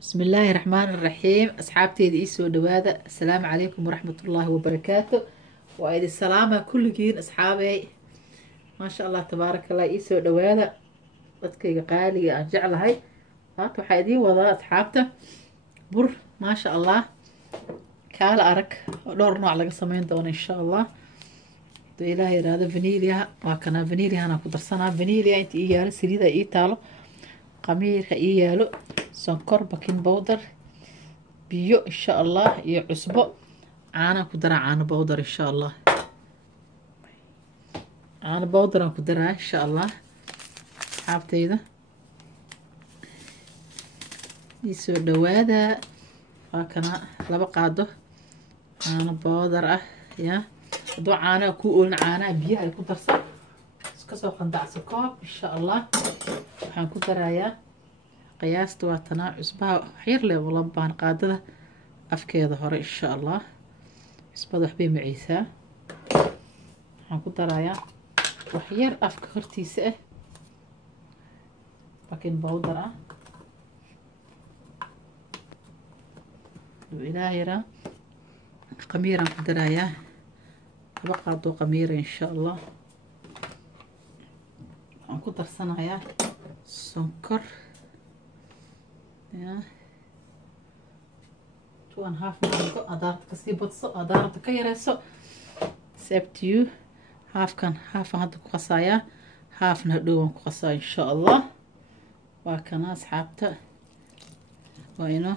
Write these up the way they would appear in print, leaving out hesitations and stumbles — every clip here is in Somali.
بسم الله الرحمن الرحيم. أصحابتي دي سو دوادا، السلام عليكم ورحمة الله وبركاته. وأيدي السلامة كل جين أصحابي، ما شاء الله تبارك الله. إيسو دوادا dadkayga qaaliga aan jeclahay. Maanta waxaa idiin wadaa asxaabta bur ما شاء الله kaala arag oo dhowr nooc laga sameyn doono insha Allah. haduu ilaahay yiraahdo vanilya waa kana vanilya ku darsanaa. vanilya inta ii yaalo saliida ii taalo, qamiirka ii yaalo, sonkor, baking powder, biyo insha Allah iyo cusbo. caana ku daraa, caana powder insha Allah. caana powder aan ku daraa insha Allah. asxaabtayda ii soo dhawaada. waa kana laba qaado caana powder ah ya. haduu caana ku oolin caanaha biyaha ay ku darsan iska soo qandacso koob insha Allah. waxaan ku darayaa qiyaasta waa tanaa cusbaha waxyar leh oo labaan qaadada afkeeda hore insha Allah. cusbada waxbay maciisaa. waxaan ku darayaa waxyar afka hortiisa ah baking powder ah. ilaahay qamiiraan ku darayaa laba qaado qamiir insha Allah. waxaan ku darsanayaa sonkor ya 2.5 mango. adaarta kasii badso, adaarta ka yareyso, except you. halfkan halfan hadda ku qasayaa, halfna hadhow ku qasaa insha Allah. waa kana asxaabta waa ino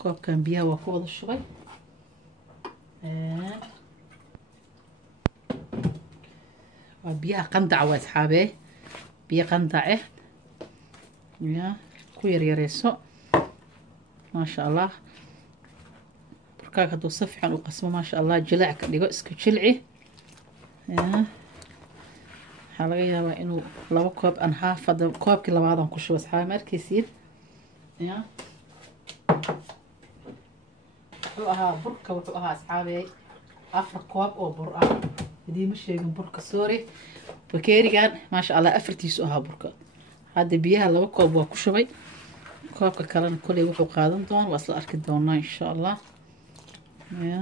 koobkan biyaha waa ku wada shubay. waa biyaha qandac waa asxaabe, biyo qandac eh ya. ku yaryareyso ما شاء الله. بركاك هدو صفحا وقسمه ما شاء الله جلع كديغو اسكو جلعي يا. waxaa laga yaabaa inuu laba koob aan half hada koobkii labaadan ku shubo asxaabe markiisiin ya. wuxuu ahaa burka, wuxuu ahaa asxaabe 4 koob oo bur ah. idiima sheegin burka, sorry. bakeerigan ما شاء الله afartiisu ahaa burka. hadda biyaha laba koob waa ku shubay, koobka kalena kulay wuxuu qaadan doona waa isla arki doonaa insha Allah ya.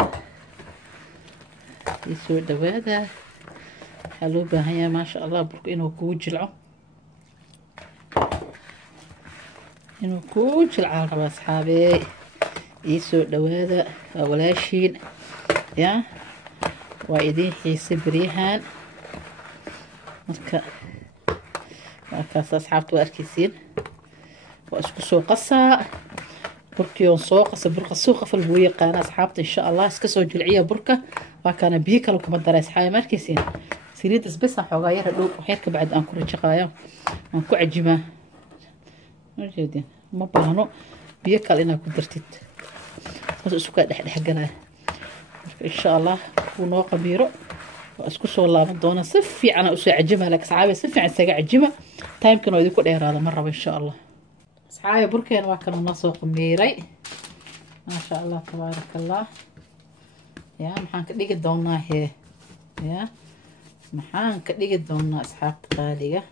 isoo dhawaada. waxaa loo baahan yahay ما شاء الله burka inuu kugu jilco, inuu kugu jilcaa raba asxaabe. isoo dhawaada waa walaashiin ya. waa idin xiise beryahan marka markaas asxaabtu waa arkaysiin. waa isku soo qasaa burkii oo soo qasa. burka suuqa fal buu yaqaan asxaabta insha Allah. iska soo jilciya burka. waa kana biyo kale kuma daray asxaabe markiisiin. saliid bas xoogaa yar dhow waxyar ka bacd aan ku rajaqaayo, aan ku cajimaa. ma jeedin ma baahno biyo kale inaad ku dartid, saas isku ka dhex galaa marka insha Allah. uu noo qabiiro waa isku soo laaban doona. si fiican u soo cajimaa lak asxaabe, si fiican isaga cajima. time-kan oo idinku dheeraado ma rabo insha Allah. asxaabe burkeena waa kan noo soo qamiiray ما شاء الله تبارك الله يا. maxaan ka dhigi doonaa hee ya. maxaan ka dhigi doonaa asxaabta qaaliga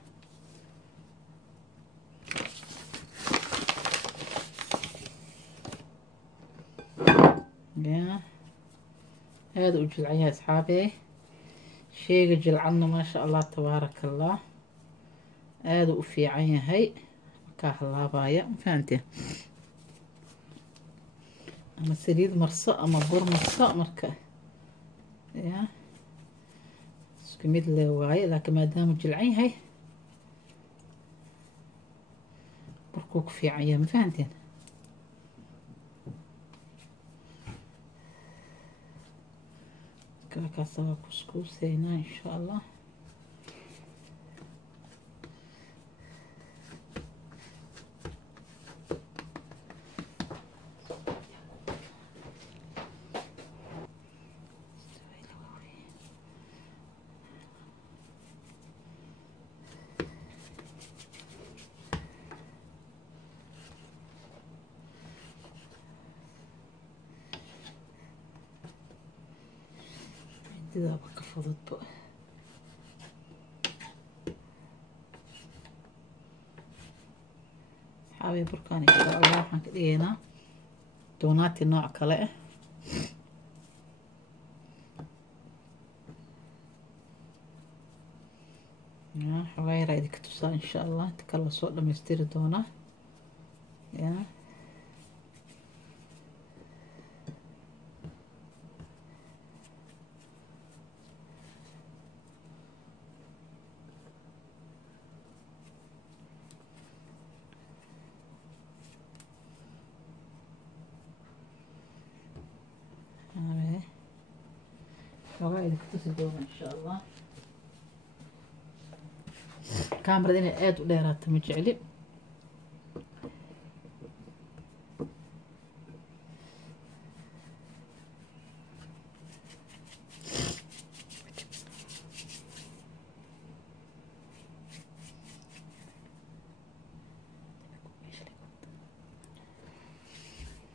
ya. aada u jilcan yahay asxaabe. sheyga jilcanna ما شاء الله تبارك الله aada u fiican yahay. markaa halaabaya ma fahanteen. ama saliid marso ama bur marso marka ya isku mid leh waaye. laakiin maadaama jilcan yahay burkuu ku fiican yahay ma fahanteen. kaakaas waa kuskuuseynaa insha Allah. sidaaba ka fududba. أصحابي بركان إن شاء الله حنكدينا دونات النوع كله يا حواير هيدي كتوصل إن شاء الله تكلم صوت لما يستير دونا يا حواير كتوصل دونا إن شاء الله كاميرا دينا آد وديرات مجعلي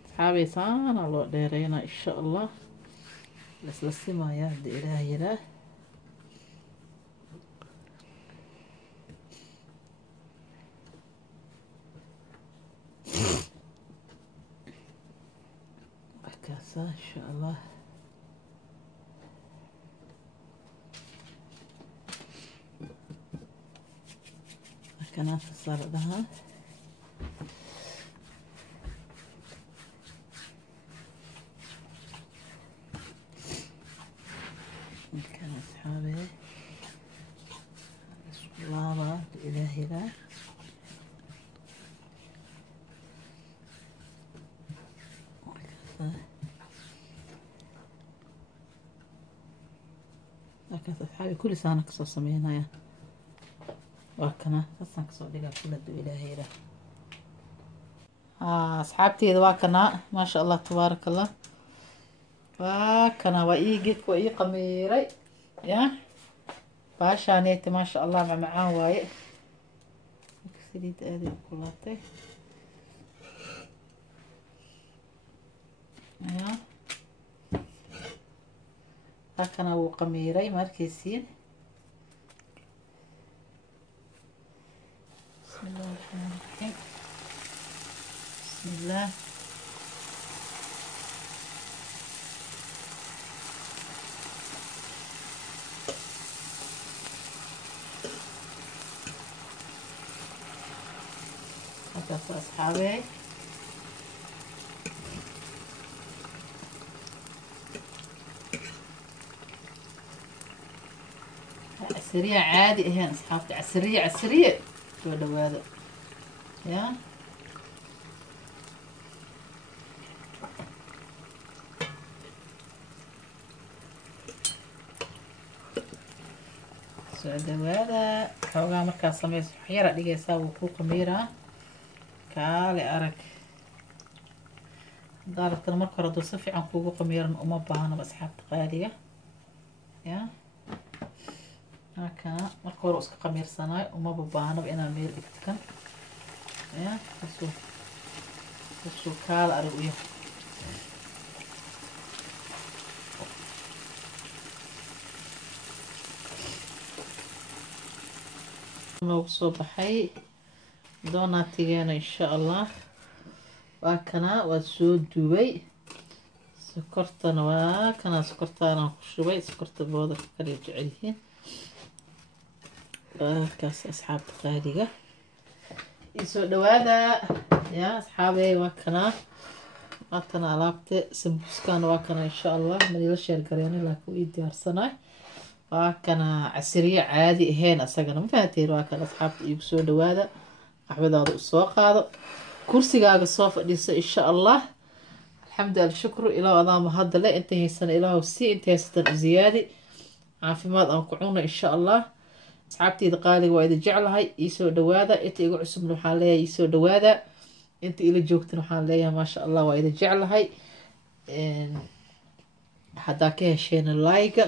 صحابي صانا الله ديرينا إن شاء الله لسلسي ما يهد إلهي له كاسة إن شاء الله كانت صار لها كان أصحابي الله إلهي لا لكن أصحابي كل سنة كسر سمينا يا وكنا أصلا كسر دقة كل الدو إلهي لا أصحابتي إذا وكنا ما شاء الله تبارك الله وكنا وإيجك وإي قميري يا باشانيتي ما شاء الله مع معاه واي سليد هذه كلاتي يا هكنا وقميري مركزين بسم الله الرحمن الرحيم بسم الله هكذا أصحابي عسرية عادي هنا أصحابتي عسرية عسرية شو هذا يا هذا حوغا مركز سميس حيرة ديجي ساوي كوكا ميرا كالي أرك دارت المركز ردو صفي عن كوكا ميرا وما بانا بس حابت غالية يا هكا مركز رؤوسك قمير سناي وما ببانا بإنا مير إكتكن يا بسو كالي أرك ويا نوصو بحي دوناتيجينا إن شاء الله وكنا وسو دوي سكرتنا وكنا سكرتنا شوي سكرت بوضع كريم جعليه كاس أصحاب خالقة يسوع دوادا يا أصحابي وكنا لابت سمبوسكان وكنا إن شاء الله مليل شير قريني لكو إيدي أرسناي وكنا عسرية عادي هنا سجنا مفاتير وكنا أصحاب يسوع دوادا أحمد هذا السواق هذا كرسي قاعد الصوف لسه إن شاء الله الحمد لله الشكر إلى أضام هذا لا انتهي السنة إلى وسي انتهي سنة زيادة عافي ما أنقعونا إن شاء الله أصحابتي إذا قالي وإذا جعلها يسوع دوادا أنت يقول عسب نحاليا يسوع دوادا أنت إلى جوكت نحاليا ما شاء الله وإذا جعلها حداكيه شين اللايك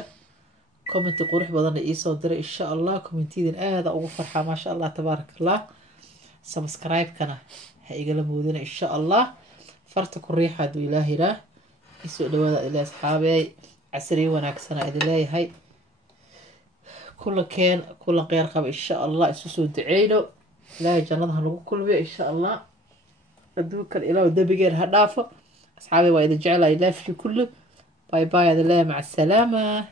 كومنتي قروح بدنا يسوع دري إن شاء الله كومنتي ذن هذا أو فرحة ما شاء الله تبارك الله سبسكرايب كنا هيقل مودنا إن شاء الله فرتك الريحة دو إلهي لا يسوع دوادا إلى أصحابي عسري وناكسنا إذا لا هاي كل كان كل غير قبل إن شاء الله يسوع دعينه لا جنضها نقول كل بيه إن شاء الله adduunkan ilaahu dembigeen ha dhaafo asxaabi waa idin jeclaa ilaafkii kullu باي باي هذا لا مع السلامة